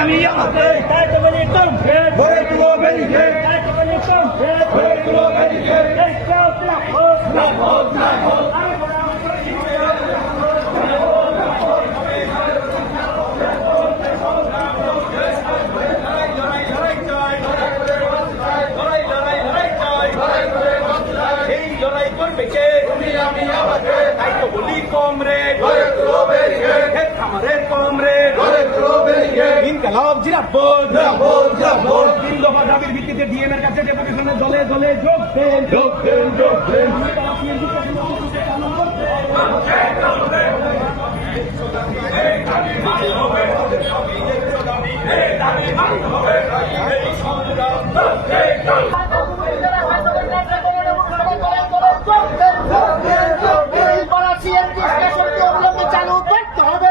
আমি আমাদের ইনকালাব জিরাপদ তিন দফা দাবির ভিত্তিতে ডিএমের কাছে ডেপুটেশনের দলে দলে যোগ দেন চালু করতে হবে।